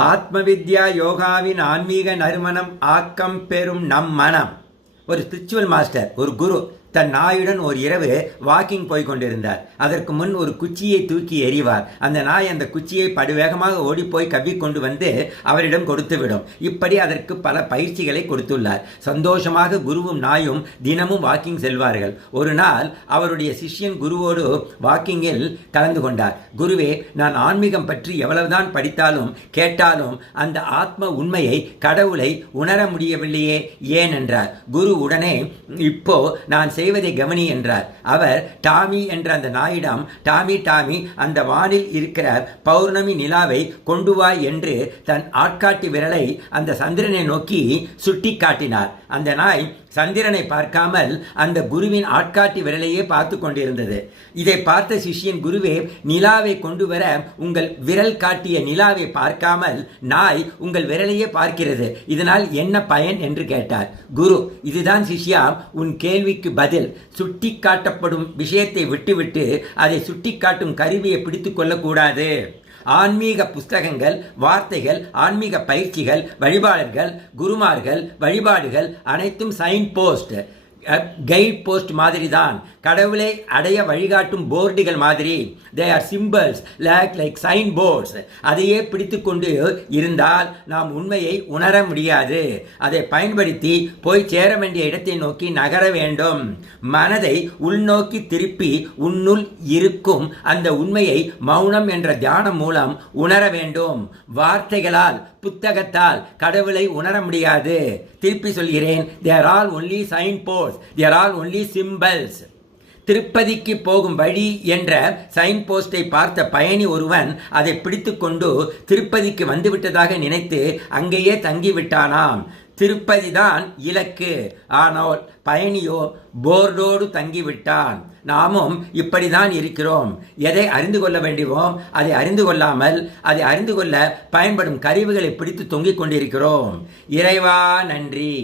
ஆத்ம வித்யா யோகாவின் ஆன்மீக நறுமணம் ஆக்கம் பெறும் நம் மனம். ஒரு ஸ்பிரிச்சுவல் மாஸ்டர், ஒரு குரு தன் நாயுடன் ஒரு இரவு வாக்கிங் போய் கொண்டிருந்தார். அதற்கு முன் ஒரு குச்சியை தூக்கி எறிவார். அந்த நாய் அந்த குச்சியை படுவேகமாக ஓடிப்போய் கவ்விக்கொண்டு வந்து அவரிடம் கொடுத்துவிடும். இப்படி அதற்கு பல பயிற்சிகளை கொடுத்துள்ளார். சந்தோஷமாக குருவும் நாயும் தினமும் வாக்கிங் செல்வார்கள். ஒரு நாள் அவருடைய சிஷ்யன் குருவோடு வாக்கிங்கில் கலந்து கொண்டார். குருவே, நான் ஆன்மீகம் பற்றி எவ்வளவுதான் படித்தாலும் கேட்டாலும் அந்த ஆத்ம உண்மையை, கடவுளை உணர முடியவில்லையே, ஏன் என்றார். குரு உடனே, இப்போ நான் செய்வதை கவனி என்றார். அவர் டாமி என்ற அந்த நாயிடம், டாமி டாமி, அந்த வானில் இருக்கிற பௌர்ணமி நிலாவை கொண்டு வா என்று தன் ஆட்காட்டி விரலை அந்த சந்திரனை நோக்கி சுட்டி காட்டினார். அந்த நாய் சந்திரனை பார்க்காமல் அந்த குருவின் ஆட்காட்டி விரலையே பார்த்து கொண்டிருந்தது. இதை பார்த்த சிஷ்யன், குருவே, நிலாவை கொண்டு வர உங்கள் விரல் காட்டிய நிலாவை பார்க்காமல் நாய் உங்கள் விரலையே பார்க்கிறது, இதனால் என்ன பயன் என்று கேட்டார். குரு, இதுதான் சிஷ்யா உன் கேள்விக்கு பதில். சுட்டி காட்டப்படும் விஷயத்தை விட்டுவிட்டு அதை சுட்டி காட்டும் கருவியை பிடித்து கொள்ளக்கூடாது. ஆன்மீக புஸ்தகங்கள், வார்த்தைகள், ஆன்மீக பயிற்சிகள், வழிபாடர்கள், குருமார்கள், வழிபாடுகள் அனைத்தும் சைன் போஸ்ட், கைட் போஸ்ட் மாதிரி தான். கடவுளை அடைய வழிகாட்டும் போர்டுகள் மாதிரி. They are symbols like sign boards. அதையே பிடித்து கொண்டு இருந்தால் நாம் உண்மையை உணர முடியாது. அதை பயன்படுத்தி போய் சேர வேண்டிய இடத்தை நோக்கி நகர வேண்டும். மனதை உள்நோக்கி திருப்பி உன்னுள் இருக்கும் அந்த உண்மையை மௌனம் என்ற தியானம் மூலம் உணர வேண்டும். வார்த்தைகளால், புத்தகத்தால் கடவுளை உணர முடியாது. திருப்பி சொல்கிறேன், they are all only sign posts, they are all only symbols. திருப்பதிக்கு போகும் வழி என்ற சைன் போஸ்டை பார்த்த பயணி ஒருவன் அதை பிடித்து கொண்டு திருப்பதிக்கு வந்துவிட்டதாக நினைத்து அங்கேயே தங்கிவிட்டானாம். திருப்பதி தான் இலக்கு, ஆனால் பயணியோ போர்டோடு தங்கிவிட்டான். நாமும் இப்படிதான் இருக்கிறோம். எதை அறிந்து கொள்ள வேண்டுமோ அதை அறிந்து கொள்ளாமல் அதை அறிந்து கொள்ள பயன்படும் கருவிகளை பிடித்து தொங்கிக் கொண்டிருக்கிறோம். இறைவா நன்றி.